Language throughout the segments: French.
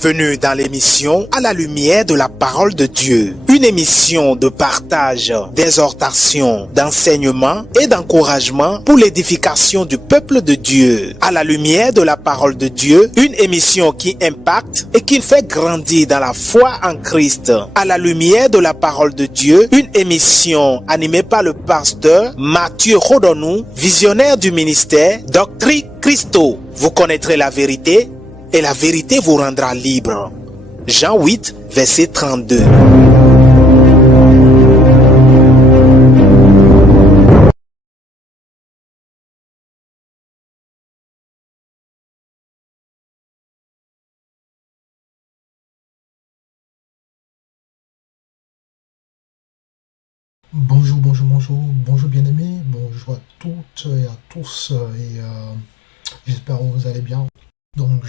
Bienvenue dans l'émission À la lumière de la parole de Dieu, une émission de partage, d'exhortation, d'enseignement et d'encouragement pour l'édification du peuple de Dieu. À la lumière de la parole de Dieu, une émission qui impacte et qui fait grandir dans la foi en Christ. À la lumière de la parole de Dieu, une émission animée par le pasteur Mathieu Rodonou, visionnaire du ministère Doctrine Christo. Vous connaîtrez la vérité et la vérité vous rendra libre. Jean 8, verset 32. Bonjour bien-aimés, bonjour à toutes et à tous, j'espère que vous allez bien. Donc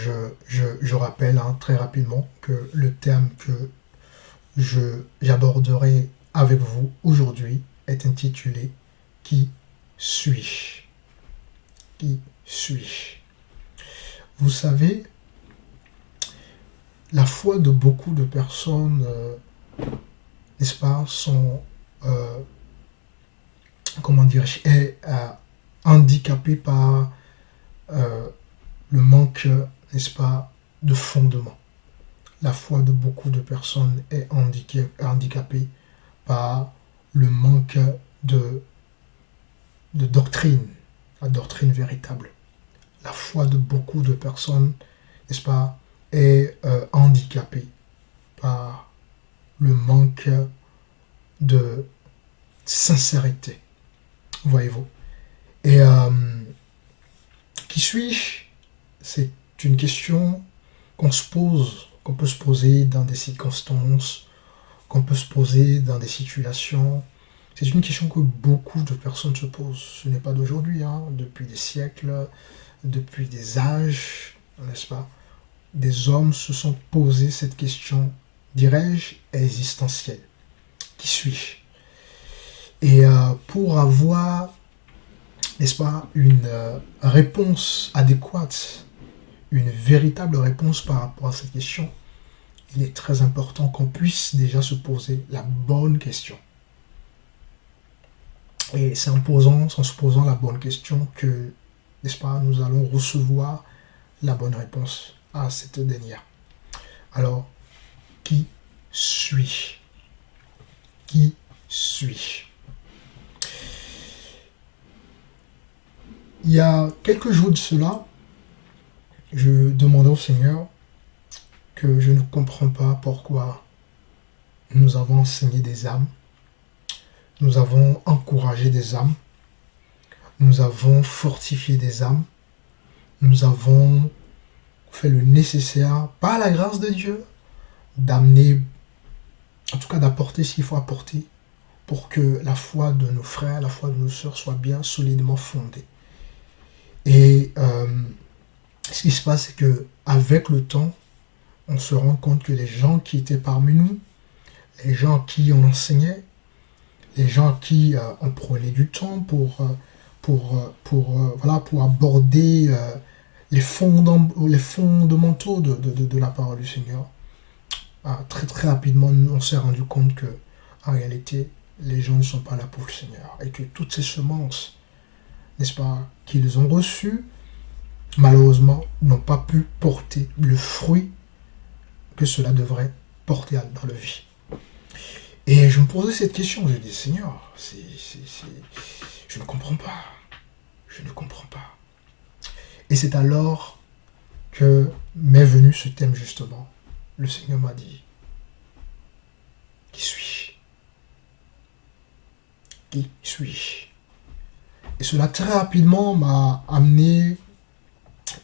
je rappelle très rapidement que le thème que j'aborderai avec vous aujourd'hui est intitulé « Qui suis-je » Qui suis-je? Vous savez, la foi de beaucoup de personnes, n'est-ce pas, sont... est handicapé par le manque, n'est-ce pas, de fondement. La foi de beaucoup de personnes est handicapée par le manque de doctrine, la doctrine véritable. La foi de beaucoup de personnes, n'est-ce pas, est handicapée par le manque de sincérité. Voyez-vous. Et qui suis-je? C'est une question qu'on peut se poser dans des circonstances, qu'on peut se poser dans des situations. C'est une question que beaucoup de personnes se posent. Ce n'est pas d'aujourd'hui, depuis des siècles, depuis des âges, n'est-ce pas? Des hommes se sont posés cette question, dirais-je, existentielle. Qui suis-je? Et pour avoir, n'est-ce pas, une réponse adéquate, une véritable réponse par rapport à cette question, il est très important qu'on puisse déjà se poser la bonne question. Et c'est en se posant la bonne question que, n'est-ce pas, nous allons recevoir la bonne réponse à cette dernière. Alors, qui suis-je? Qui suis-je? Il y a quelques jours de cela, je demandais au Seigneur que je ne comprends pas pourquoi nous avons enseigné des âmes, nous avons encouragé des âmes, nous avons fortifié des âmes, nous avons fait le nécessaire, par la grâce de Dieu, d'amener, en tout cas d'apporter ce qu'il faut apporter pour que la foi de nos frères, la foi de nos sœurs soit bien solidement fondée. Et ce qui se passe, c'est qu'avec le temps, on se rend compte que les gens qui étaient parmi nous, les gens qui on enseignait, les gens qui on prenait du temps pour aborder les fondamentaux de la parole du Seigneur, très très rapidement, on s'est rendu compte que en réalité, les gens ne sont pas là pour le Seigneur et que toutes ces semences, n'est-ce pas, qu'ils ont reçues, malheureusement, n'ont pas pu porter le fruit que cela devrait porter dans la vie. Et je me posais cette question, je dis, Seigneur, je ne comprends pas. Je ne comprends pas. Et c'est alors que m'est venu ce thème, justement. Le Seigneur m'a dit, qui suis-je? Qui suis-je? Et cela très rapidement m'a amené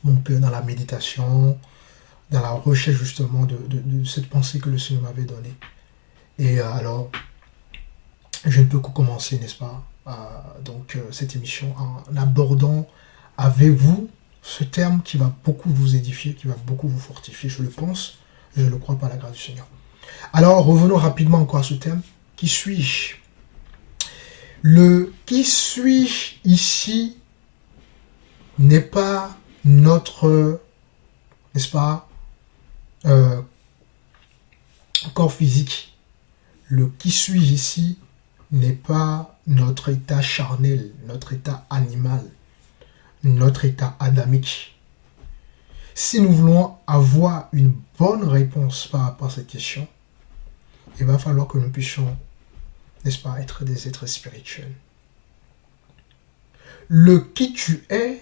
mon cœur dans la méditation, dans la recherche justement de cette pensée que le Seigneur m'avait donnée. Et alors, je ne peux que commencer, n'est-ce pas, cette émission en abordant avec vous ce terme qui va beaucoup vous édifier, qui va beaucoup vous fortifier, je le pense, je le crois par la grâce du Seigneur. Alors, revenons rapidement encore à ce thème. Qui suis-je? Le qui suis-je ici n'est pas notre, n'est-ce pas, euh, corps physique. Le qui suis-je ici n'est pas notre état charnel, notre état animal, notre état adamique. Si nous voulons avoir une bonne réponse par rapport à cette question, il va falloir que nous puissions, n'est-ce pas, être des êtres spirituels. Le qui tu es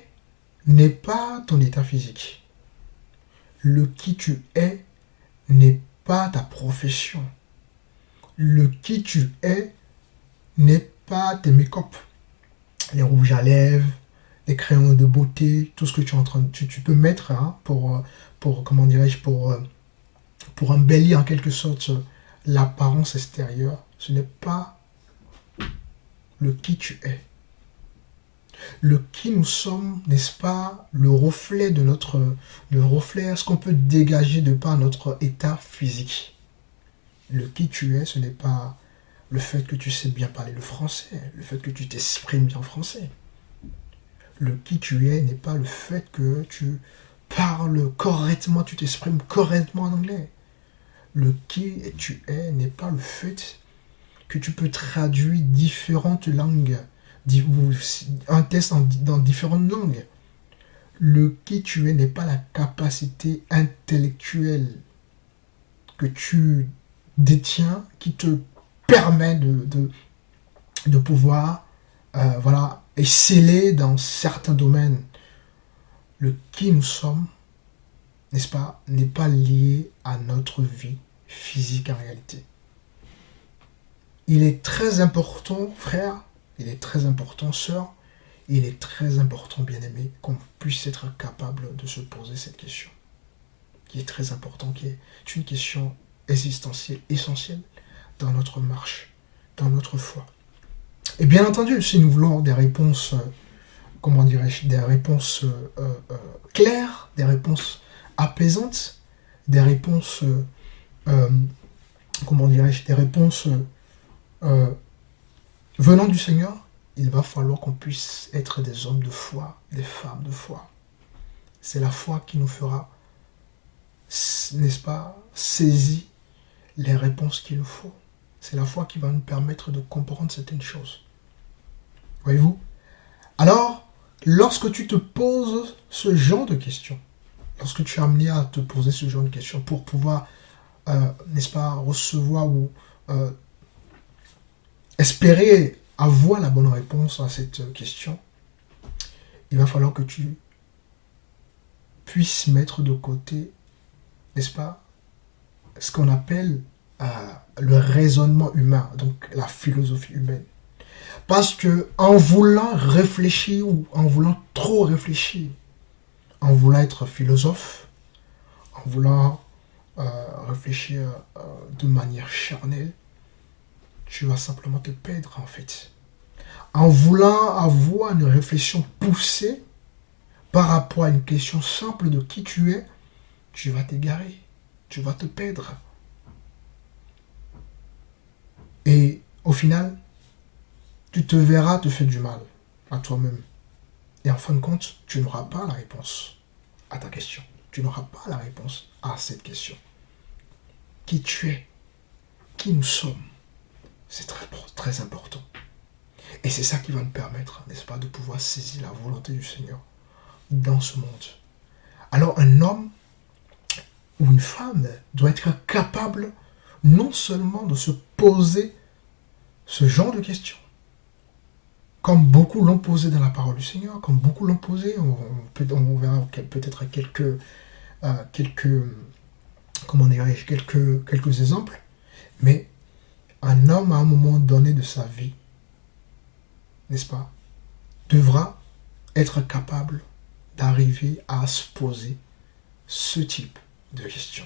n'est pas ton état physique. Le qui tu es n'est pas ta profession. Le qui tu es n'est pas tes make-up, les rouges à lèvres, les crayons de beauté, tout ce que tu es en train de, tu peux mettre hein, pour comment dirais-je, pour embellir en quelque sorte l'apparence extérieure. Ce n'est pas le qui tu es. Le qui nous sommes, n'est-ce pas, le reflet, ce qu'on peut dégager de par notre état physique. Le qui tu es, ce n'est pas le fait que tu sais bien parler le français, le fait que tu t'exprimes bien en français. Le qui tu es n'est pas le fait que tu parles correctement, tu t'exprimes correctement en anglais. Le qui tu es n'est pas le fait que tu peux traduire différentes langues, un test dans différentes langues. Le qui tu es n'est pas la capacité intellectuelle que tu détiens qui te permet de pouvoir exceller dans certains domaines. Le qui nous sommes, n'est-ce pas, n'est pas lié à notre vie physique en réalité. Il est très important, frère, il est très important, sœur, il est très important, bien-aimé, qu'on puisse être capable de se poser cette question. Qui est très important, qui est une question existentielle, essentielle dans notre marche, dans notre foi. Et bien entendu, si nous voulons des réponses, comment dirais-je, des réponses claires, des réponses apaisantes, des réponses, comment dirais-je, des réponses venant du Seigneur, il va falloir qu'on puisse être des hommes de foi, des femmes de foi. C'est la foi qui nous fera, n'est-ce pas, saisir les réponses qu'il nous faut. C'est la foi qui va nous permettre de comprendre certaines choses. Voyez-vous? Alors, lorsque tu te poses ce genre de questions, lorsque tu es amené à te poser ce genre de questions pour pouvoir, n'est-ce pas, recevoir ou espérer avoir la bonne réponse à cette question, il va falloir que tu puisses mettre de côté, n'est-ce pas, ce qu'on appelle le raisonnement humain, donc la philosophie humaine. Parce que en voulant réfléchir ou en voulant trop réfléchir, en voulant être philosophe, en voulant réfléchir de manière charnelle, tu vas simplement te perdre en fait. En voulant avoir une réflexion poussée par rapport à une question simple de qui tu es, tu vas t'égarer, tu vas te perdre. Et au final, tu te verras te faire du mal à toi-même. Et en fin de compte, tu n'auras pas la réponse à ta question. Tu n'auras pas la réponse à cette question. Qui tu es, qui nous sommes, c'est très, très important. Et c'est ça qui va nous permettre, n'est-ce pas, de pouvoir saisir la volonté du Seigneur dans ce monde. Alors un homme ou une femme doit être capable non seulement de se poser ce genre de questions, comme beaucoup l'ont posé dans la parole du Seigneur, comme beaucoup l'ont posé, on verra peut-être quelques exemples, mais un homme à un moment donné de sa vie, n'est-ce pas, devra être capable d'arriver à se poser ce type de questions.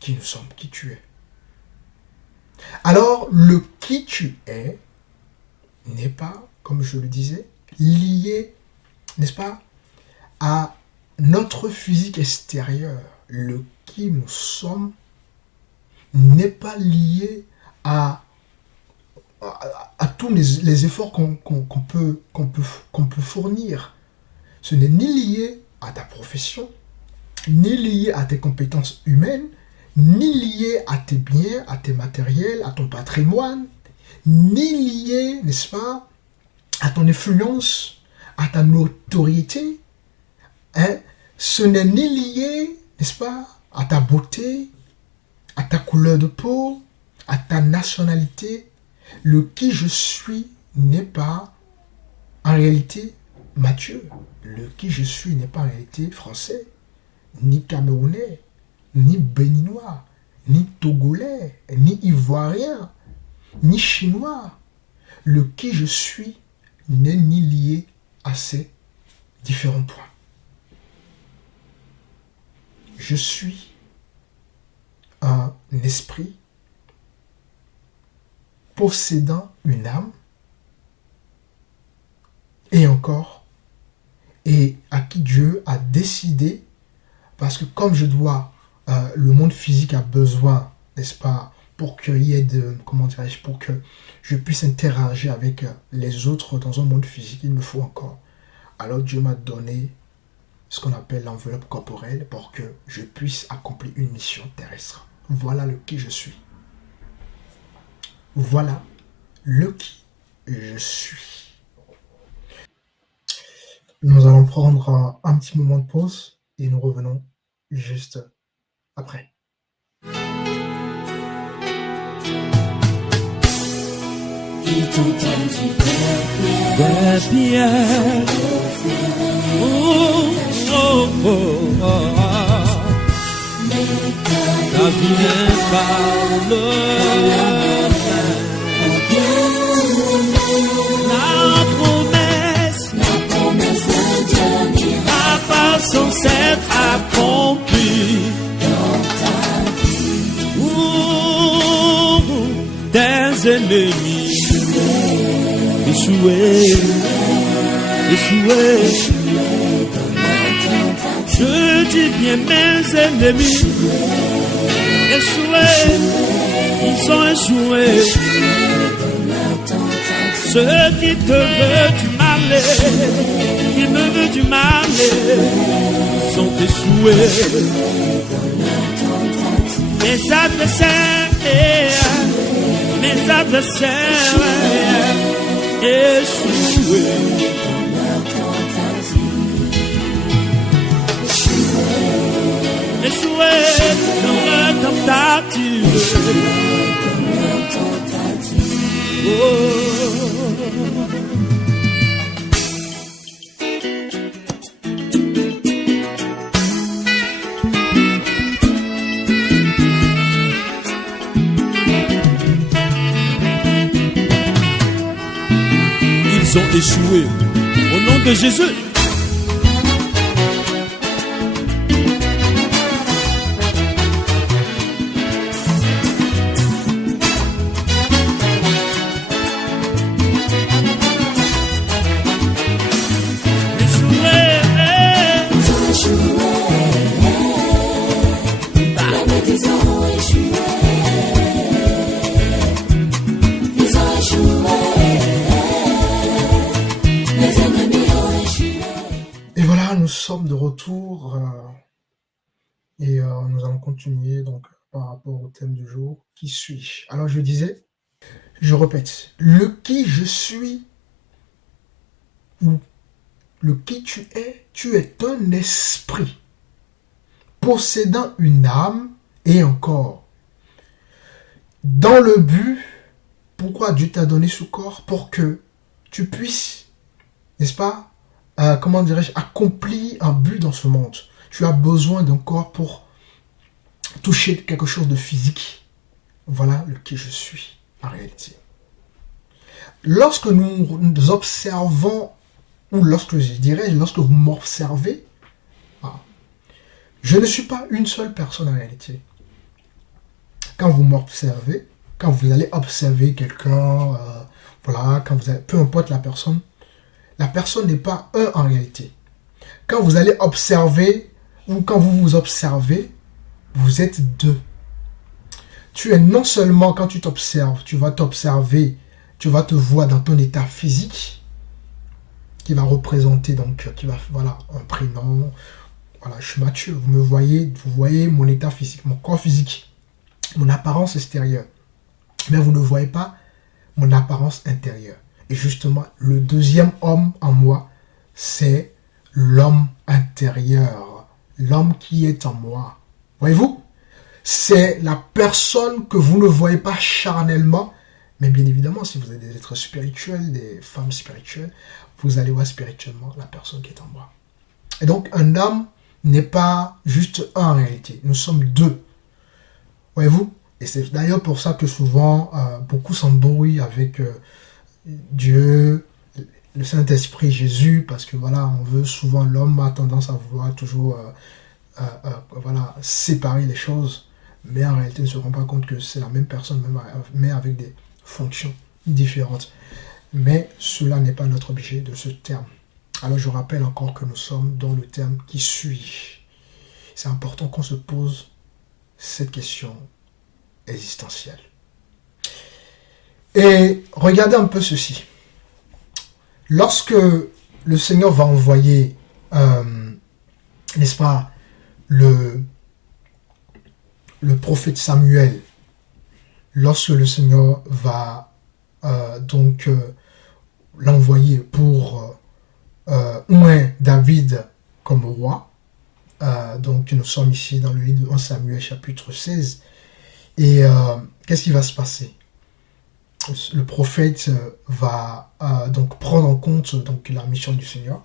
Qui nous sommes, qui tu es. Alors, le qui tu es n'est pas, comme je le disais, lié, n'est-ce pas, à notre physique extérieure. Le qui nous sommes n'est pas lié à tous les efforts qu'on peut fournir. Ce n'est ni lié à ta profession, ni lié à tes compétences humaines, ni lié à tes biens, à tes matériels, à ton patrimoine, ni lié, n'est-ce pas, à ton influence, à ta notoriété. Hein? Ce n'est ni lié, n'est-ce pas, à ta beauté, à ta couleur de peau, à ta nationalité. Le qui je suis n'est pas en réalité Mathieu. Le qui je suis n'est pas en réalité français, ni camerounais, ni béninois, ni togolais, ni ivoirien, ni chinois. Le qui je suis n'est ni lié à ces différents points. Je suis un esprit possédant une âme et encore, et à qui Dieu a décidé, parce que comme je dois, le monde physique a besoin, n'est-ce pas, pour qu'il y ait de, comment dirais-je, pour que je puisse interagir avec les autres dans un monde physique, il me faut encore. Alors Dieu m'a donné ce qu'on appelle l'enveloppe corporelle pour que je puisse accomplir une mission terrestre. Voilà le qui je suis. Voilà le qui je suis. Nous allons prendre un petit moment de pause et nous revenons juste après. La vie parle, la promesse de Dieu n'a pas sans s'être accomplie dans ta vie. Tes ennemis échoués. Je dis bien mes ennemis échoués, ils ont échoué. Ceux qui te veulent du mal, qui me veulent du mal, sont échoués. Mes adversaires échoués. Échoué dans leur tentative. Ils ont échoué au nom de Jésus. De retour et nous allons continuer donc par rapport au thème du jour, qui suis-je? Alors je disais, je répète, le qui je suis ou le qui tu es un esprit possédant une âme et encore dans le but, pourquoi Dieu t'a donné ce corps? Pour que tu puisses, n'est-ce pas, comment dirais-je, accomplir un but dans ce monde. Tu as besoin d'un corps pour toucher quelque chose de physique. Voilà le qui je suis, en réalité. Lorsque nous observons, ou lorsque vous m'observez, je ne suis pas une seule personne en réalité. Quand vous m'observez, quand vous allez observer quelqu'un, voilà, quand vous allez, peu importe la personne n'est pas un en réalité. Quand vous allez observer, ou quand vous vous observez, vous êtes deux. Tu es non seulement, quand tu t'observes, tu vas t'observer, tu vas te voir dans ton état physique, qui va représenter, donc, voilà, un prénom, Voilà, je suis mature. Vous voyez mon état physique, mon corps physique, mon apparence extérieure. Mais vous ne voyez pas mon apparence intérieure. Et justement, le deuxième homme en moi, c'est l'homme intérieur. L'homme qui est en moi. Voyez-vous? C'est la personne que vous ne voyez pas charnellement. Mais bien évidemment, si vous êtes des êtres spirituels, des femmes spirituelles, vous allez voir spirituellement la personne qui est en moi. Et donc, un homme n'est pas juste un en réalité. Nous sommes deux. Voyez-vous? Et c'est d'ailleurs pour ça que souvent, beaucoup s'embrouillent avec Dieu, le Saint-Esprit, Jésus, parce que voilà, on veut souvent, l'homme a tendance à vouloir toujours voilà, séparer les choses, mais en réalité, ne se rend pas compte que c'est la même personne, mais avec des fonctions différentes. Mais cela n'est pas notre objet de ce terme. Alors je rappelle encore que nous sommes dans le terme qui suit. C'est important qu'on se pose cette question existentielle. Et regardez un peu ceci. Lorsque le Seigneur va envoyer, n'est-ce pas, le prophète Samuel, lorsque le Seigneur va l'envoyer pour David comme roi, donc nous sommes ici dans le livre de 1 Samuel chapitre 16, et qu'est-ce qui va se passer? Le prophète va donc prendre en compte donc, la mission du Seigneur,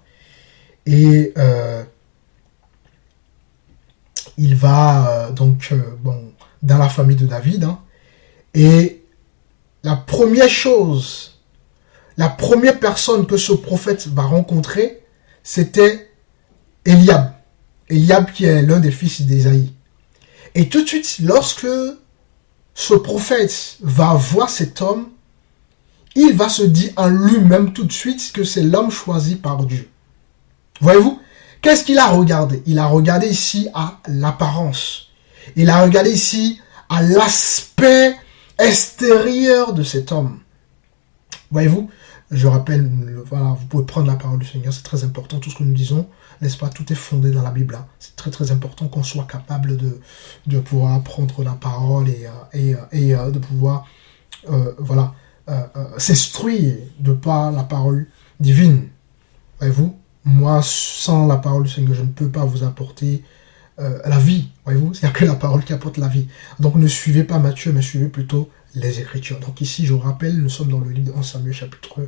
et il va dans la famille de David, hein, et la première chose, la première personne que ce prophète va rencontrer, c'était Eliab. Eliab qui est l'un des fils d'Ésaïe. Et tout de suite, lorsque ce prophète va voir cet homme, il va se dire en lui-même tout de suite que c'est l'homme choisi par Dieu. Voyez-vous? Qu'est-ce qu'il a regardé? Il a regardé ici à l'apparence. Il a regardé ici à l'aspect extérieur de cet homme. Voyez-vous? Je rappelle, voilà, vous pouvez prendre la parole du Seigneur, c'est très important, tout ce que nous disons, n'est-ce pas? Tout est fondé dans la Bible. Hein. C'est très très important qu'on soit capable de pouvoir prendre la parole et de pouvoir s'instruire de par la parole divine. Voyez-vous? Moi, sans la parole du Seigneur, je ne peux pas vous apporter la vie. Voyez-vous? C'est-à-dire que la parole qui apporte la vie. Donc ne suivez pas Matthieu, mais suivez plutôt les Écritures. Donc ici, je rappelle, nous sommes dans le livre de 1 Samuel chapitre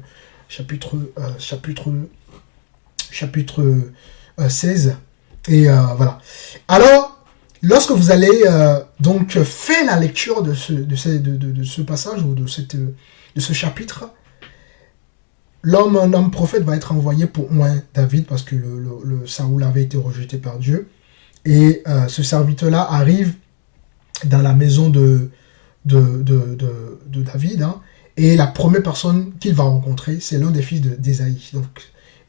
16. Et voilà. Alors, lorsque vous allez faire la lecture de ce passage ou de ce chapitre, un homme prophète va être envoyé pour David parce que le Saoul avait été rejeté par Dieu. Et ce serviteur-là arrive dans la maison de David, hein, et la première personne qu'il va rencontrer, c'est l'un des fils d'Ésaïe, donc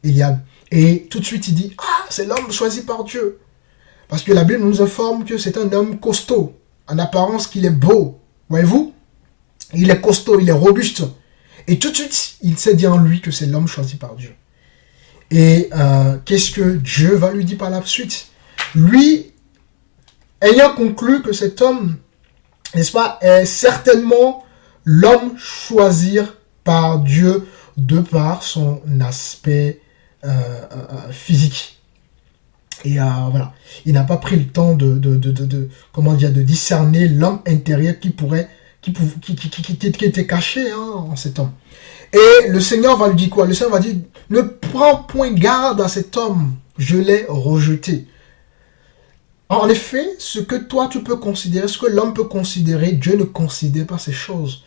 Eliab. Et tout de suite, il dit, c'est l'homme choisi par Dieu. Parce que la Bible nous informe que c'est un homme costaud, en apparence qu'il est beau. Voyez-vous? Il est costaud, il est robuste. Et tout de suite, il s'est dit en lui que c'est l'homme choisi par Dieu. Et qu'est-ce que Dieu va lui dire par la suite? Lui, ayant conclu que cet homme, n'est-ce pas, est certainement l'homme choisi par Dieu de par son aspect physique. Et voilà, il n'a pas pris le temps de discerner l'homme intérieur qui était caché en cet homme. Et le Seigneur va lui dire quoi? Le Seigneur va dire, ne prends point garde à cet homme, je l'ai rejeté. En effet, ce que toi tu peux considérer, ce que l'homme peut considérer, Dieu ne considère pas ces choses.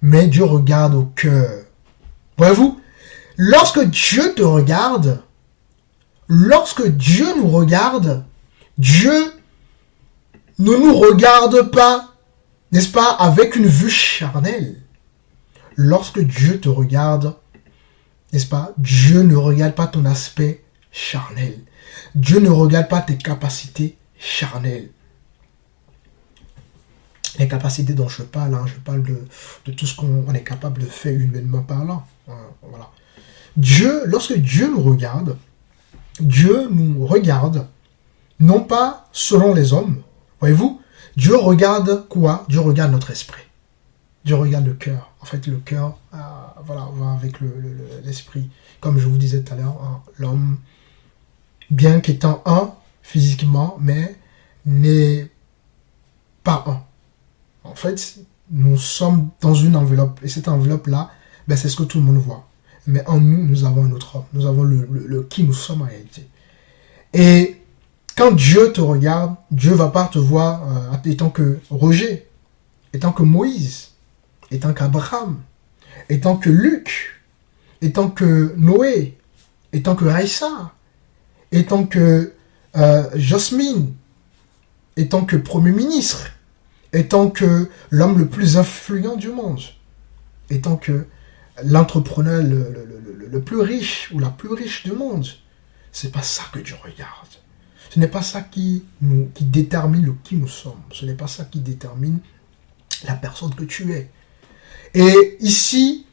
Mais Dieu regarde au cœur. Voyez-vous, lorsque Dieu te regarde, lorsque Dieu nous regarde, Dieu ne nous regarde pas, n'est-ce pas, avec une vue charnelle. Lorsque Dieu te regarde, n'est-ce pas, Dieu ne regarde pas ton aspect charnel. Dieu ne regarde pas tes capacités charnelles. Les capacités dont je parle, hein, je parle de tout ce qu'on est capable de faire humainement parlant. Voilà. Dieu, lorsque Dieu nous regarde non pas selon les hommes. Voyez-vous, Dieu regarde quoi? Dieu regarde notre esprit. Dieu regarde le cœur. En fait, le cœur voilà, va avec l'esprit. Comme je vous disais tout à l'heure, hein, l'homme, bien qu'étant un physiquement, mais n'est pas un. En fait, nous sommes dans une enveloppe. Et cette enveloppe-là, ben, c'est ce que tout le monde voit. Mais en nous, nous avons un autre homme. Nous avons le qui nous sommes en réalité. Et quand Dieu te regarde, Dieu ne va pas te voir étant que Roger, étant que Moïse, étant qu'Abraham, étant que Luc, étant que Noé, étant que Raïssa, étant que Jasmine, étant que Premier ministre, étant que l'homme le plus influent du monde, étant que l'entrepreneur le plus riche ou la plus riche du monde. C'est pas ça que Dieu regarde. Ce n'est pas ça qui détermine qui nous sommes. Ce n'est pas ça qui détermine la personne que tu es. Et ici,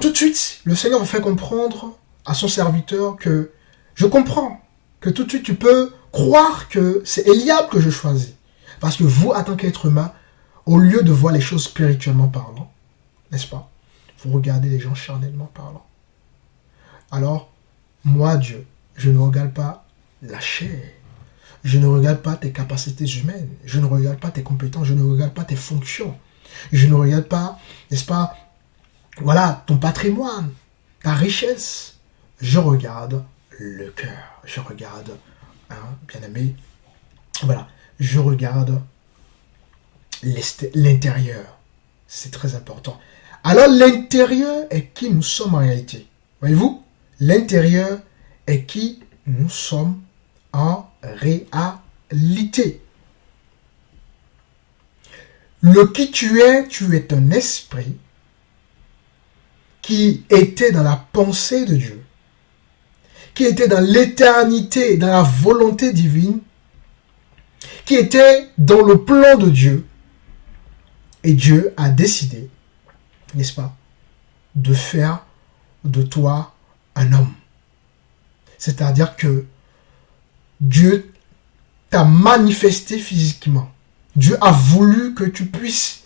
tout de suite, le Seigneur va faire comprendre à son serviteur que je comprends que tout de suite tu peux croire que c'est Eliab que je choisis. Parce que vous, en tant qu'être humain, au lieu de voir les choses spirituellement parlant, n'est-ce pas, vous regardez les gens charnellement parlant. Alors, moi, Dieu, je ne regarde pas la chair. Je ne regarde pas tes capacités humaines. Je ne regarde pas tes compétences. Je ne regarde pas tes fonctions. Je ne regarde pas, n'est-ce pas, voilà, ton patrimoine, ta richesse. Je regarde le cœur. Je regarde, bien-aimé, voilà, je regarde l'intérieur. C'est très important. Alors, l'intérieur est qui nous sommes en réalité. Voyez-vous, l'intérieur est qui nous sommes en réalité. Le qui tu es un esprit qui était dans la pensée de Dieu, qui était dans l'éternité, dans la volonté divine, qui était dans le plan de Dieu. Et Dieu a décidé, n'est-ce pas, de faire de toi un homme. C'est-à-dire que Dieu t'a manifesté physiquement. Dieu a voulu que tu puisses,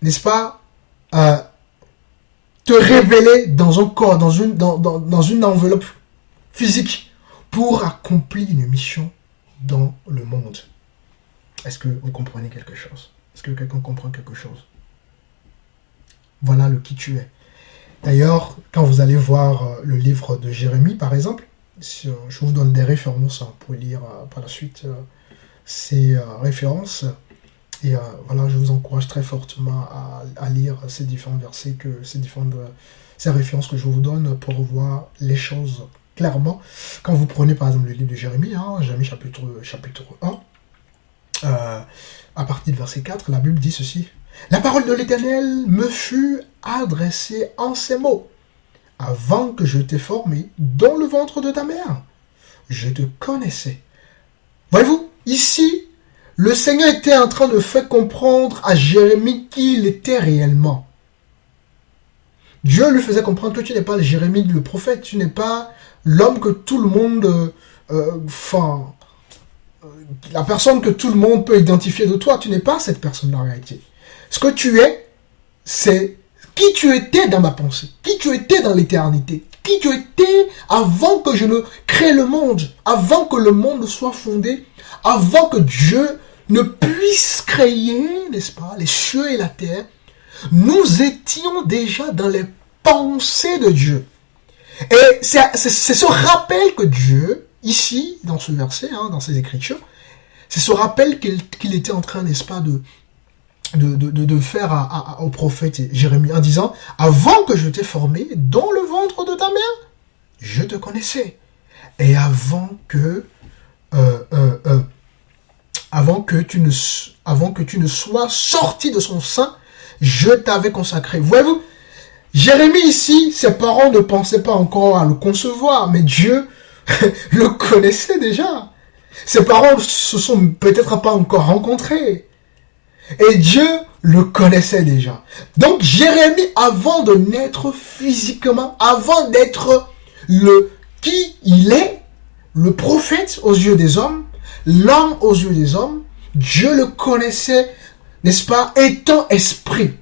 n'est-ce pas, te révéler dans un corps, dans une enveloppe physique pour accomplir une mission dans le monde. Est-ce que vous comprenez quelque chose? Est-ce que quelqu'un comprend quelque chose? Voilà le qui tu es. D'ailleurs, quand vous allez voir le livre de Jérémie, par exemple, je vous donne des références pour lire par la suite ces références. Et voilà, je vous encourage très fortement à lire ces différents versets, ces références que je vous donne pour voir les choses clairement. Quand vous prenez par exemple le livre de Jérémie, Jérémie chapitre 1, à partir du verset 4, la Bible dit ceci. La parole de l'Éternel me fut adressée en ces mots. Avant que je t'ai formé dans le ventre de ta mère, je te connaissais. Voyez-vous, ici, le Seigneur était en train de faire comprendre à Jérémie qui il était réellement. Dieu lui faisait comprendre que tu n'es pas le Jérémie le prophète, tu n'es pas l'homme que tout le monde, la personne que tout le monde peut identifier de toi, tu n'es pas cette personne-là en réalité. Ce que tu es, c'est qui tu étais dans ma pensée, qui tu étais dans l'éternité, qui tu étais avant que je ne crée le monde, avant que le monde soit fondé, avant que Dieu ne puisse créer, n'est-ce pas, les cieux et la terre. Nous étions déjà dans les pensées de Dieu. Et c'est ce rappel que Dieu, ici, dans ce verset, dans ces écritures, c'est ce rappel qu'il était en train, n'est-ce pas, de faire au prophète Jérémie en disant « Avant que je t'ai formé dans le ventre de ta mère, je te connaissais. Et avant que tu ne sois sorti de son sein, je t'avais consacré. » Voyez-vous, Jérémie ici, ses parents ne pensaient pas encore à le concevoir, mais Dieu le connaissait déjà. Ses parents se sont peut-être pas encore rencontrés. Et Dieu le connaissait déjà. Donc Jérémie, avant de naître physiquement, avant d'être le qui il est, le prophète aux yeux des hommes, l'homme aux yeux des hommes, Dieu le connaissait, n'est-ce pas, étant esprit.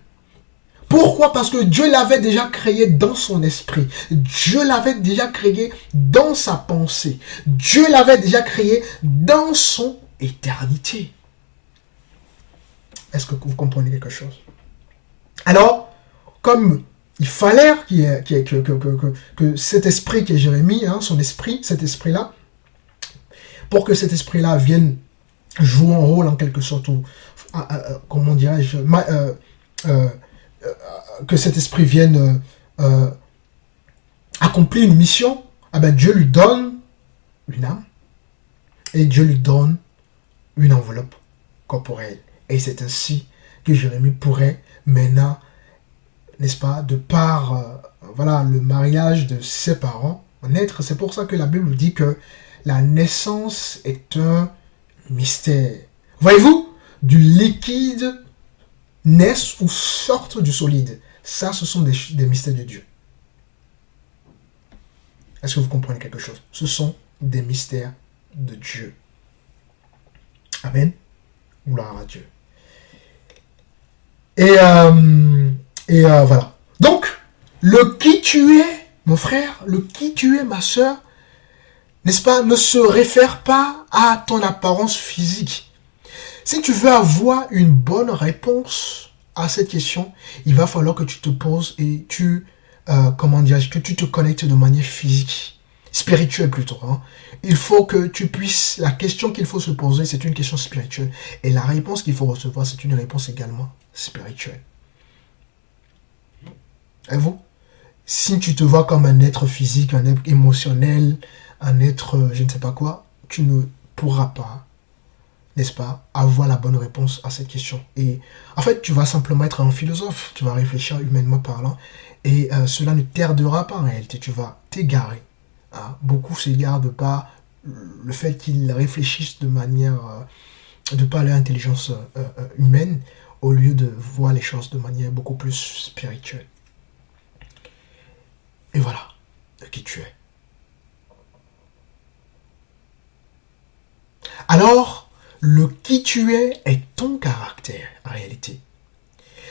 Pourquoi? Parce que Dieu l'avait déjà créé dans son esprit. Dieu l'avait déjà créé dans sa pensée. Dieu l'avait déjà créé dans son éternité. Est-ce que vous comprenez quelque chose? Alors, comme il fallait que cet esprit qui est Jérémie, son esprit, cet esprit-là, pour que cet esprit-là vienne jouer un rôle en quelque sorte, ou comment dirais-je, que cet esprit vienne accomplir une mission, Dieu lui donne une âme et Dieu lui donne une enveloppe corporelle. Et c'est ainsi que Jérémie pourrait maintenant, n'est-ce pas, de par le mariage de ses parents, naître. C'est pour ça que la Bible dit que la naissance est un mystère. Voyez-vous, du liquide naissent ou sortent du solide. Ça, ce sont des mystères de Dieu. Est-ce que vous comprenez quelque chose? Ce sont des mystères de Dieu. Amen. Gloire à Dieu. Et voilà. Donc, le qui tu es, mon frère, le qui tu es, ma sœur, n'est-ce pas, ne se réfère pas à ton apparence physique. Si tu veux avoir une bonne réponse à cette question, il va falloir que tu te poses et que tu te connectes de manière physique, spirituelle plutôt. Il faut que tu puisses, la question qu'il faut se poser, c'est une question spirituelle. Et la réponse qu'il faut recevoir, c'est une réponse également spirituelle. Et vous, si tu te vois comme un être physique, un être émotionnel, un être je ne sais pas quoi, tu ne pourras pas, n'est-ce pas, avoir la bonne réponse à cette question. Et en fait, tu vas simplement être un philosophe, tu vas réfléchir humainement parlant, et cela ne t'aidera pas en réalité, tu vas t'égarer. Beaucoup s'égarent de par le fait qu'ils réfléchissent de manière, de par leur intelligence humaine, au lieu de voir les choses de manière beaucoup plus spirituelle. Et voilà de qui tu es. Alors, le qui tu es est ton caractère, en réalité.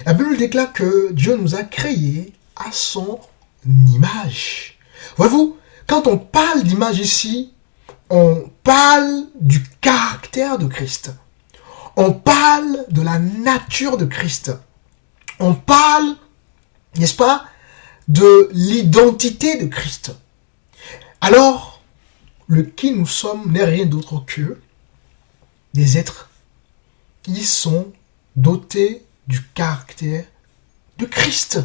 La Bible déclare que Dieu nous a créés à son image. Voyez-vous, quand on parle d'image ici, on parle du caractère de Christ. On parle de la nature de Christ. On parle, n'est-ce pas, de l'identité de Christ. Alors, le qui nous sommes n'est rien d'autre que des êtres qui sont dotés du caractère de Christ.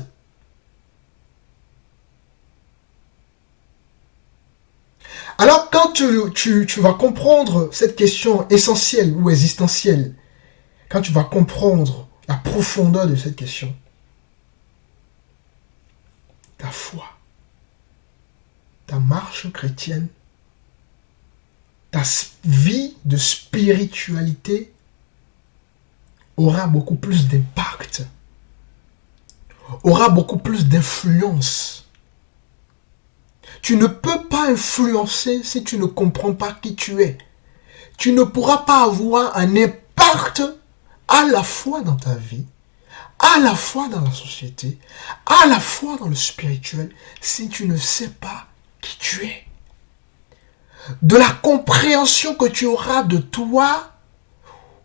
Alors, quand tu vas comprendre cette question essentielle ou existentielle, quand tu vas comprendre la profondeur de cette question, ta foi, ta marche chrétienne, ta vie de spiritualité aura beaucoup plus d'impact, aura beaucoup plus d'influence. Tu ne peux pas influencer si tu ne comprends pas qui tu es. Tu ne pourras pas avoir un impact à la fois dans ta vie, à la fois dans la société, à la fois dans le spirituel, si tu ne sais pas qui tu es. De la compréhension que tu auras de toi,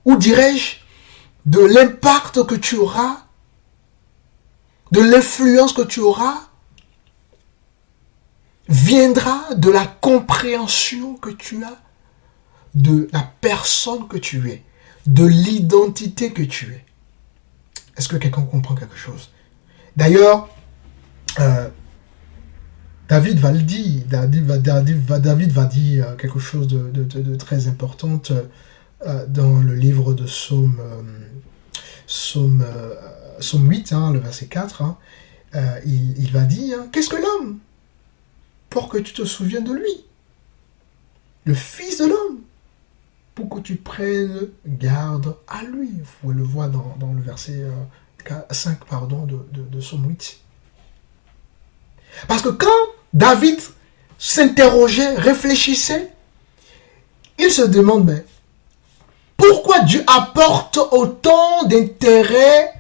ou dirais-je, de l'impact que tu auras, de l'influence que tu auras, viendra de la compréhension que tu as de la personne que tu es, de l'identité que tu es. Est-ce que quelqu'un comprend quelque chose? D'ailleurs, David va le dire, David va dire quelque chose de très important dans le livre de Psaume 8, le verset 4. Il va dire, qu'est-ce que l'homme pour que tu te souviennes de lui? Le Fils de l'homme, pour que tu prennes garde à lui. Vous pouvez le voir dans le verset 5 de Psaume 8. Parce que quand David s'interrogeait, réfléchissait, il se demande, mais pourquoi Dieu apporte autant d'intérêt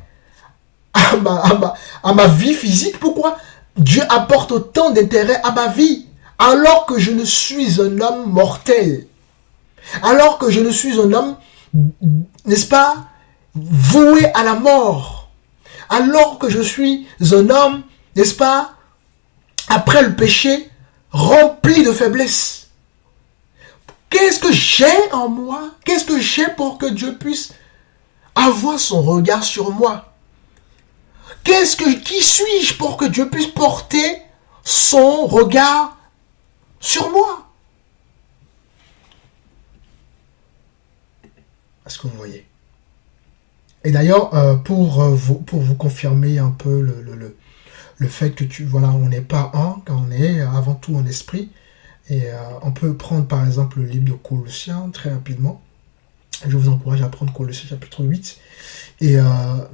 à ma vie physique? Pourquoi Dieu apporte autant d'intérêt à ma vie alors que je ne suis un homme mortel? Alors que je ne suis un homme, n'est-ce pas, voué à la mort? Alors que je suis un homme, n'est-ce pas, après le péché, rempli de faiblesse? Qu'est-ce que j'ai en moi? Qu'est-ce que j'ai pour que Dieu puisse avoir son regard sur moi? Qui suis-je pour que Dieu puisse porter son regard sur moi? Est-ce que vous voyez? Et d'ailleurs, pour vous confirmer un peu le fait que on n'est pas un, quand on est avant tout en esprit. Et on peut prendre par exemple le livre de Colossiens très rapidement. Je vous encourage à prendre Colossiens chapitre 8 et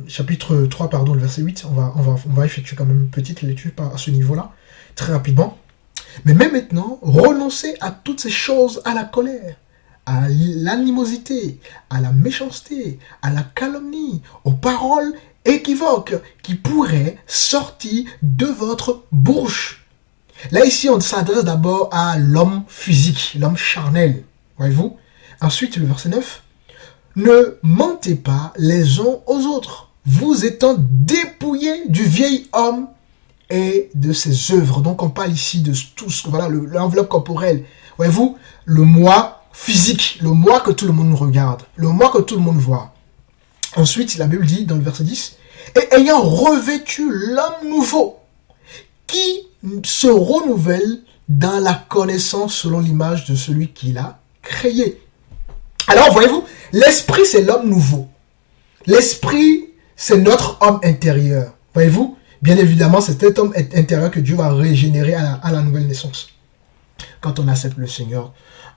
chapitre 3, pardon, le verset 8. On va effectuer quand même une petite lecture à ce niveau-là, très rapidement. Mais même maintenant, renoncez à toutes ces choses, à la colère, à l'animosité, à la méchanceté, à la calomnie, aux paroles équivoques qui pourraient sortir de votre bouche. Là, ici, on s'adresse d'abord à l'homme physique, l'homme charnel. Voyez-vous? Ensuite, le verset 9. Ne mentez pas les uns aux autres, vous étant dépouillés du vieil homme et de ses œuvres. Donc, on parle ici de tout ce, voilà, l'enveloppe corporelle. Voyez-vous? Le moi physique, le moi que tout le monde regarde, le moi que tout le monde voit. Ensuite, la Bible dit dans le verset 10, et ayant revêtu l'homme nouveau, qui se renouvelle dans la connaissance selon l'image de celui qui l'a créé. Alors, voyez-vous, l'esprit, c'est l'homme nouveau. L'esprit, c'est notre homme intérieur. Voyez-vous, bien évidemment, c'est cet homme intérieur que Dieu va régénérer à la nouvelle naissance. Quand on accepte le Seigneur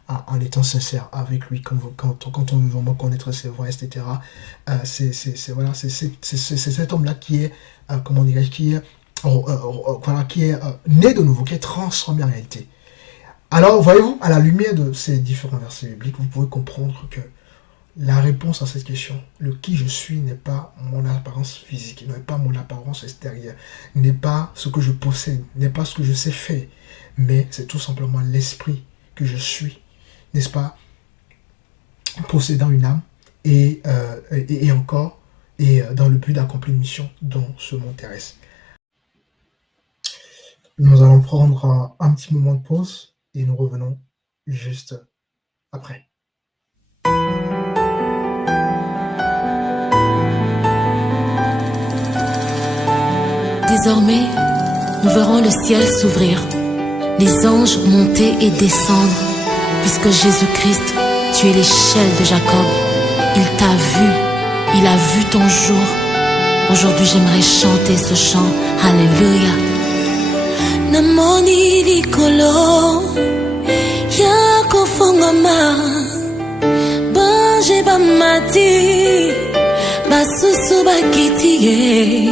en étant sincère avec lui, quand on veut vraiment connaître ses voies, etc. C'est cet homme-là qui est, comment dirais-je, qui est né de nouveau, qui est transformé en réalité. Alors, voyez-vous, à la lumière de ces différents versets bibliques, vous pouvez comprendre que la réponse à cette question, le qui je suis, n'est pas mon apparence physique, n'est pas mon apparence extérieure, n'est pas ce que je possède, n'est pas ce que je sais faire, mais c'est tout simplement l'esprit que je suis, n'est-ce pas, possédant une âme et dans le but d'accomplir une mission dont ce monde terrestre. Nous allons prendre un petit moment de pause et nous revenons juste après. Désormais, nous verrons le ciel s'ouvrir, les anges monter et descendre, puisque Jésus-Christ, tu es l'échelle de Jacob. Il t'a vu, il a vu ton jour. Aujourd'hui, j'aimerais chanter ce chant. Alléluia. Namoni likolo ya kofongama banje bamati basusu bakitiye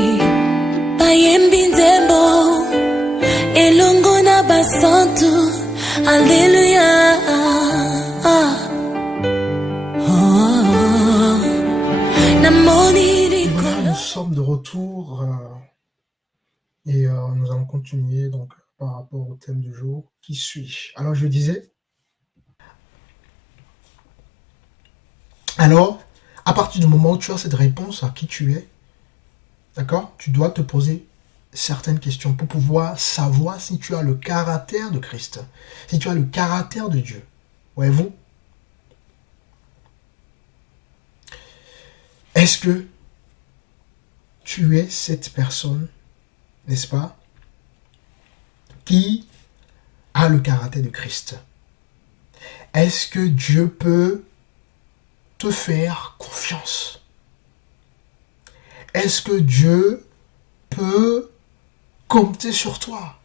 bayembi nzembo elongo na basantu. Alléluia. Namoni likolo. Nous sommes de retour et nous allons continuer donc par rapport au thème du jour, qui suis-je? Alors je disais, alors à partir du moment où tu as cette réponse à qui tu es, d'accord, tu dois te poser certaines questions pour pouvoir savoir si tu as le caractère de Christ, si tu as le caractère de Dieu. Voyez-vous? Est-ce que tu es cette personne, n'est-ce pas, qui a le caractère de Christ? Est-ce que Dieu peut te faire confiance? Est-ce que Dieu peut compter sur toi?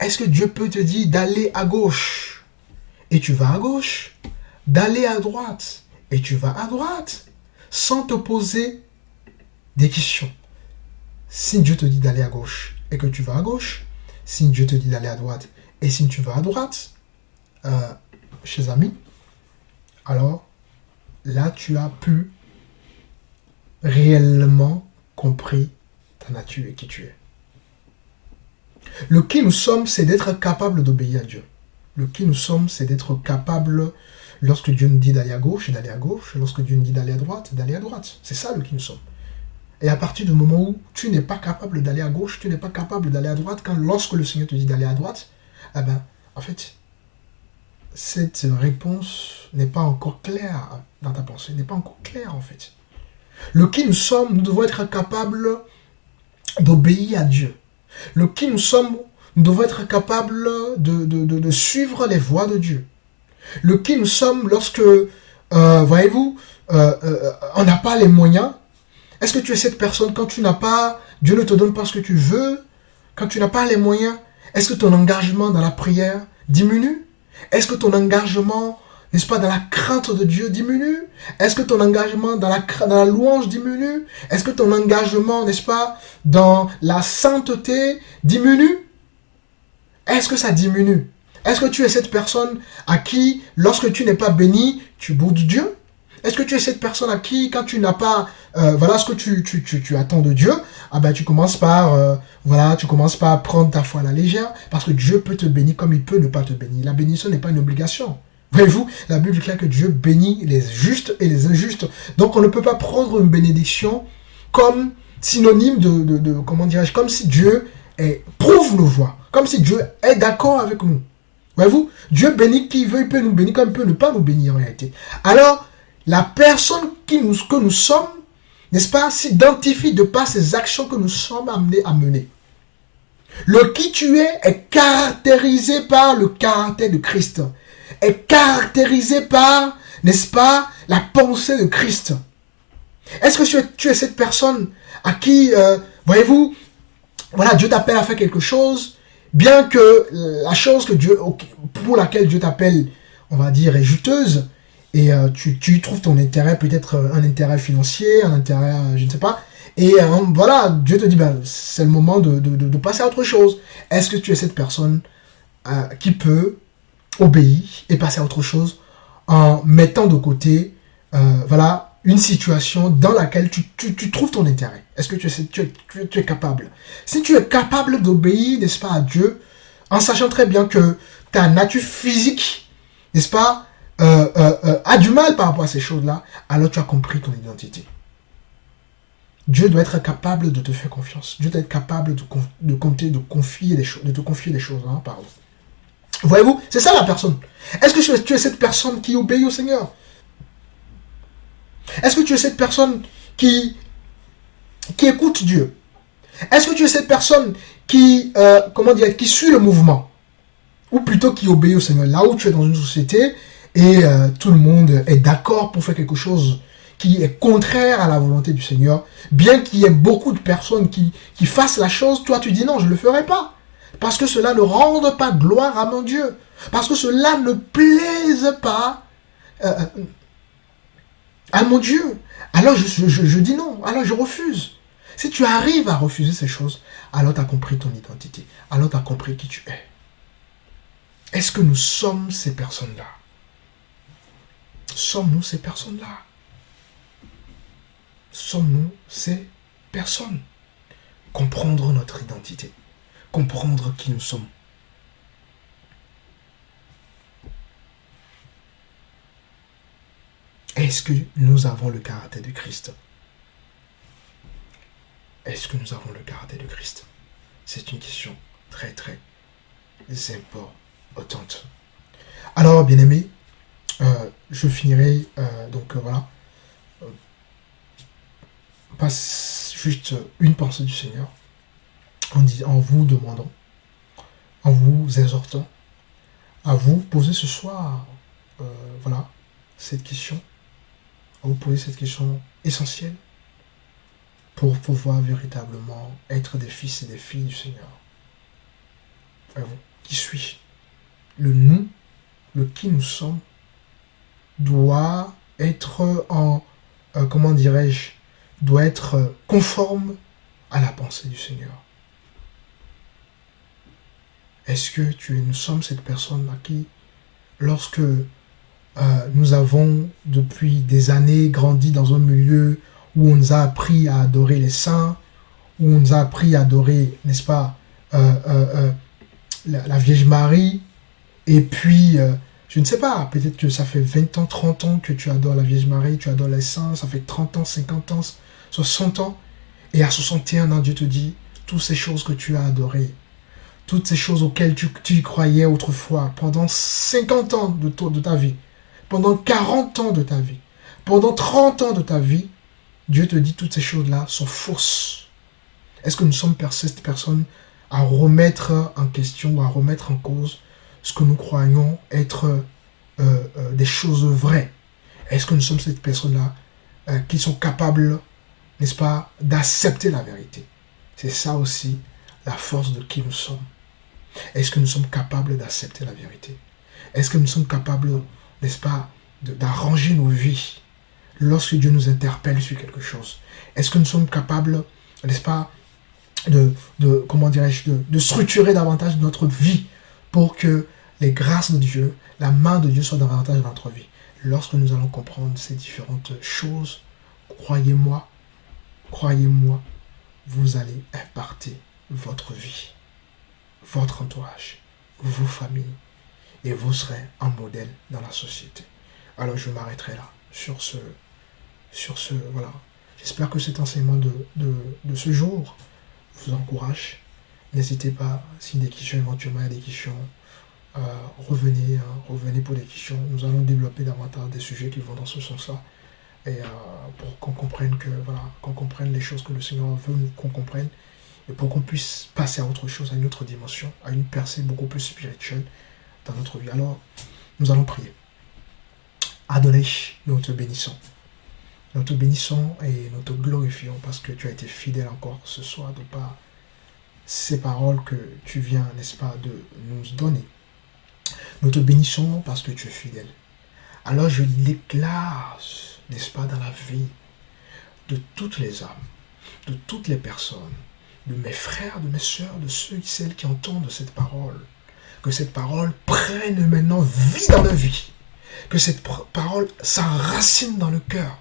Est-ce que Dieu peut te dire d'aller à gauche et tu vas à gauche, d'aller à droite et tu vas à droite, sans te poser des questions? Si Dieu te dit d'aller à gauche et que tu vas à gauche, si Dieu te dit d'aller à droite et si tu vas à droite, chers amis, alors là, tu as pu réellement compris ta nature et qui tu es. Le qui nous sommes, c'est d'être capable d'obéir à Dieu. Le qui nous sommes, c'est d'être capable, lorsque Dieu nous dit d'aller à gauche, d'aller à gauche. Lorsque Dieu nous dit d'aller à droite, d'aller à droite. C'est ça le qui nous sommes. Et à partir du moment où tu n'es pas capable d'aller à gauche, tu n'es pas capable d'aller à droite, lorsque le Seigneur te dit d'aller à droite, eh ben, en fait, cette réponse n'est pas encore claire dans ta pensée, n'est pas encore claire en fait. Le qui nous sommes, nous devons être capables d'obéir à Dieu. Le qui nous sommes, nous devons être capables de suivre les voies de Dieu. Le qui nous sommes lorsque, voyez-vous, on n'a pas les moyens. Est-ce que tu es cette personne quand tu n'as pas, Dieu ne te donne pas ce que tu veux, quand tu n'as pas les moyens, est-ce que ton engagement dans la prière diminue? Est-ce que ton engagement, n'est-ce pas, dans la crainte de Dieu diminue? Est-ce que ton engagement dans la louange diminue? Est-ce que ton engagement, n'est-ce pas, dans la sainteté diminue? Est-ce que ça diminue? Est-ce que tu es cette personne à qui, lorsque tu n'es pas béni, tu boudes Dieu? Est-ce que tu es cette personne à qui, quand tu n'as pas, voilà ce que tu attends de Dieu, ah ben tu commences par, tu commences par prendre ta foi à la légère, parce que Dieu peut te bénir comme il peut ne pas te bénir. La bénédiction n'est pas une obligation. Voyez-vous, la Bible déclare que Dieu bénit les justes et les injustes. Donc on ne peut pas prendre une bénédiction comme synonyme comment dirais-je, comme si Dieu prouve nos voies, comme si Dieu est d'accord avec nous. Voyez-vous, Dieu bénit qui veut, il peut nous bénir comme il peut ne pas nous bénir en réalité. Alors, la personne que nous sommes, n'est-ce pas, s'identifie de par ces actions que nous sommes amenés à mener. Le qui tu es est caractérisé par le caractère de Christ, est caractérisé par, n'est-ce pas, la pensée de Christ. Est-ce que tu es cette personne à qui, voyez-vous, voilà, Dieu t'appelle à faire quelque chose, bien que la chose pour laquelle Dieu t'appelle, on va dire, est juteuse, et tu trouves ton intérêt, peut-être un intérêt financier, un intérêt, je ne sais pas, et voilà, Dieu te dit, ben, c'est le moment de passer à autre chose. Est-ce que tu es cette personne qui peut obéir et passer à autre chose en mettant de côté, voilà, une situation dans laquelle tu trouves ton intérêt? Est-ce que tu es capable? Si tu es capable d'obéir, n'est-ce pas, à Dieu, en sachant très bien que ta nature physique, n'est-ce pas, a du mal par rapport à ces choses-là, alors tu as compris ton identité. Dieu doit être capable de te faire confiance. Dieu doit être capable de te confier des choses. Hein, pardon. Voyez-vous, c'est ça la personne. Est-ce que tu es cette personne qui obéit au Seigneur? Est-ce que tu es cette personne qui écoute Dieu? Est-ce que tu es cette personne qui suit le mouvement? Ou plutôt qui obéit au Seigneur? Là où tu es dans une société et tout le monde est d'accord pour faire quelque chose qui est contraire à la volonté du Seigneur, bien qu'il y ait beaucoup de personnes qui fassent la chose, toi tu dis non, je ne le ferai pas. Parce que cela ne rende pas gloire à mon Dieu. Parce que cela ne plaise pas à mon Dieu. Alors je dis non, alors je refuse. Si tu arrives à refuser ces choses, alors tu as compris ton identité. Alors tu as compris qui tu es. Est-ce que nous sommes ces personnes-là? Sommes-nous ces personnes-là? Sommes-nous ces personnes? Comprendre notre identité. Comprendre qui nous sommes. Est-ce que nous avons le caractère de Christ? Est-ce que nous avons le caractère de Christ? C'est une question très très importante. Alors, bien-aimés, je finirai, voilà, passe juste une pensée du Seigneur, en vous demandant, en vous exhortant, à vous poser ce soir, voilà, cette question, à vous poser cette question essentielle, pour pouvoir véritablement être des fils et des filles du Seigneur. Qui suis-je? Le nous, le qui nous sommes, doit être doit être conforme à la pensée du Seigneur. Est-ce que nous sommes cette personne à qui, lorsque nous avons depuis des années grandi dans un milieu où on nous a appris à adorer les saints, où on nous a appris à adorer, n'est-ce pas, la Vierge Marie. Et puis, je ne sais pas, peut-être que ça fait 20 ans, 30 ans que tu adores la Vierge Marie, tu adores les saints, ça fait 30 ans, 50 ans, 60 ans. Et à 61 ans, Dieu te dit, toutes ces choses que tu as adorées, toutes ces choses auxquelles tu croyais autrefois, pendant 50 ans de ta vie, pendant 40 ans de ta vie, pendant 30 ans de ta vie, Dieu te dit toutes ces choses-là sont fausses. Est-ce que nous sommes cette personne à remettre en question ou à remettre en cause ce que nous croyons être des choses vraies? Est-ce que nous sommes cette personne-là qui sont capables, n'est-ce pas, d'accepter la vérité? C'est ça aussi la force de qui nous sommes. Est-ce que nous sommes capables d'accepter la vérité? Est-ce que nous sommes capables, n'est-ce pas, d'arranger nos vies lorsque Dieu nous interpelle sur quelque chose? Est-ce que nous sommes capables, n'est-ce pas, comment dirais-je, de structurer davantage notre vie pour que les grâces de Dieu, la main de Dieu soit davantage dans notre vie? Lorsque nous allons comprendre ces différentes choses, croyez-moi, vous allez imparter votre vie, votre entourage, vos familles, et vous serez un modèle dans la société. Alors je m'arrêterai là, sur ce, voilà. J'espère que cet enseignement de ce jour vous encourage. N'hésitez pas, si des questions éventuellement, il y a des questions, revenez pour des questions. Nous allons développer davantage des sujets qui vont dans ce sens-là. Et pour qu'on comprenne qu'on comprenne les choses que le Seigneur veut qu'on comprenne, et pour qu'on puisse passer à autre chose, à une autre dimension, à une percée beaucoup plus spirituelle dans notre vie. Alors, nous allons prier. Adonai, nous te bénissons. Nous te bénissons et nous te glorifions parce que tu as été fidèle encore ce soir de par ces paroles que tu viens, n'est-ce pas, de nous donner. Nous te bénissons parce que tu es fidèle. Alors je déclare, n'est-ce pas, dans la vie de toutes les âmes, de toutes les personnes, de mes frères, de mes sœurs, de ceux et celles qui entendent cette parole, que cette parole prenne maintenant vie dans leur vie, que cette parole s'enracine dans le cœur,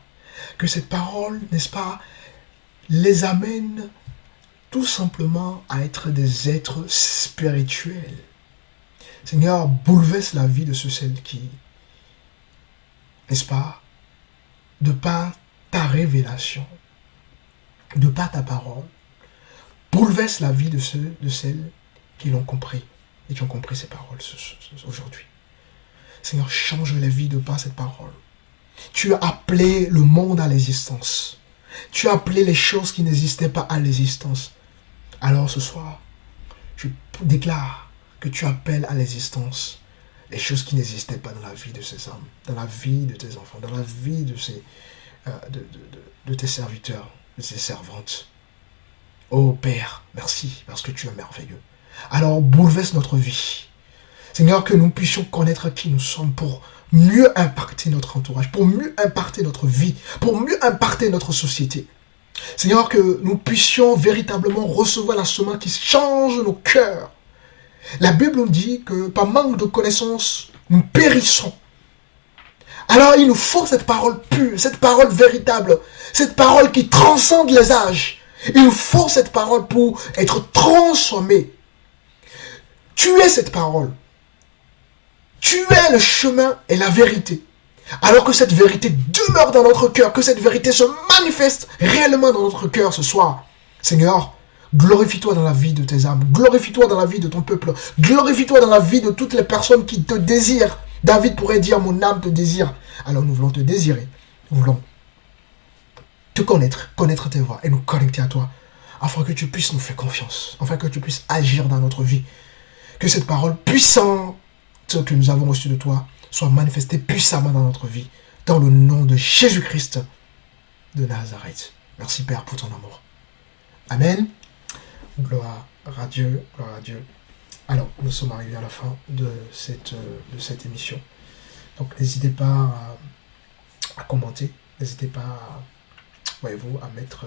que cette parole, n'est-ce pas, les amène tout simplement à être des êtres spirituels. Seigneur, bouleverse la vie de ceux et celles qui, n'est-ce pas, de par ta révélation, de par ta parole, bouleverse la vie de ceux, de celles qui l'ont compris et qui ont compris ces paroles aujourd'hui. Seigneur, change les vies de par cette parole. Tu as appelé le monde à l'existence. Tu as appelé les choses qui n'existaient pas à l'existence. Alors ce soir, je déclare que tu appelles à l'existence les choses qui n'existaient pas dans la vie de ces hommes, dans la vie de tes enfants, dans la vie de tes serviteurs, de tes servantes. Oh Père, merci, parce que tu es merveilleux. Alors bouleverse notre vie. Seigneur, que nous puissions connaître qui nous sommes pour mieux impacter notre entourage, pour mieux impacter notre vie, pour mieux impacter notre société. Seigneur, que nous puissions véritablement recevoir la semence qui change nos cœurs. La Bible nous dit que par manque de connaissance, nous périssons. Alors il nous faut cette parole pure, cette parole véritable, cette parole qui transcende les âges. Il nous faut cette parole pour être transformé. Tu es cette parole. Tu es le chemin et la vérité. Alors que cette vérité demeure dans notre cœur, que cette vérité se manifeste réellement dans notre cœur ce soir. Seigneur, glorifie-toi dans la vie de tes âmes, glorifie-toi dans la vie de ton peuple, glorifie-toi dans la vie de toutes les personnes qui te désirent. David pourrait dire, mon âme te désire. Alors nous voulons te désirer, nous voulons te connaître, connaître tes voies et nous connecter à toi, afin que tu puisses nous faire confiance, afin que tu puisses agir dans notre vie. Que cette parole puissante que nous avons reçue de toi soit manifestée puissamment dans notre vie, dans le nom de Jésus-Christ de Nazareth. Merci Père pour ton amour. Amen. Gloire à Dieu, gloire à Dieu. Alors, nous sommes arrivés à la fin de cette émission. Donc, n'hésitez pas à commenter, n'hésitez pas, voyez-vous, à mettre,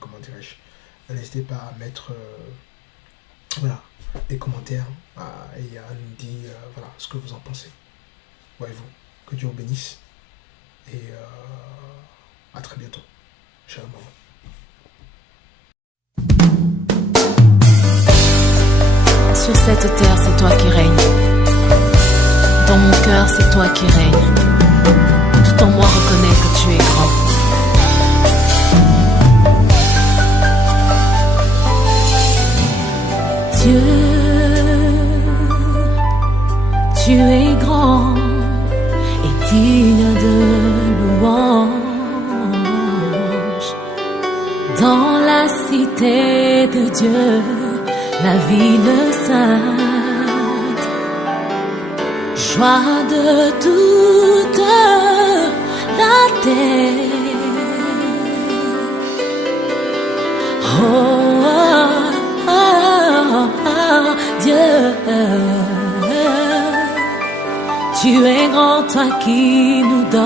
comment dirais-je, n'hésitez pas à mettre, voilà, des commentaires et à nous dire, voilà, ce que vous en pensez. Voyez-vous. Que Dieu vous bénisse. Et à très bientôt. Shalom. Sur cette terre, c'est toi qui règnes. Dans mon cœur, c'est toi qui règnes. Tout en moi reconnaît que tu es grand. Dieu, tu es grand et digne de louange. Dans la cité de Dieu, la ville sainte, joie de toute la terre. Oh, oh, oh, oh, Dieu, tu es grand, toi qui nous donnes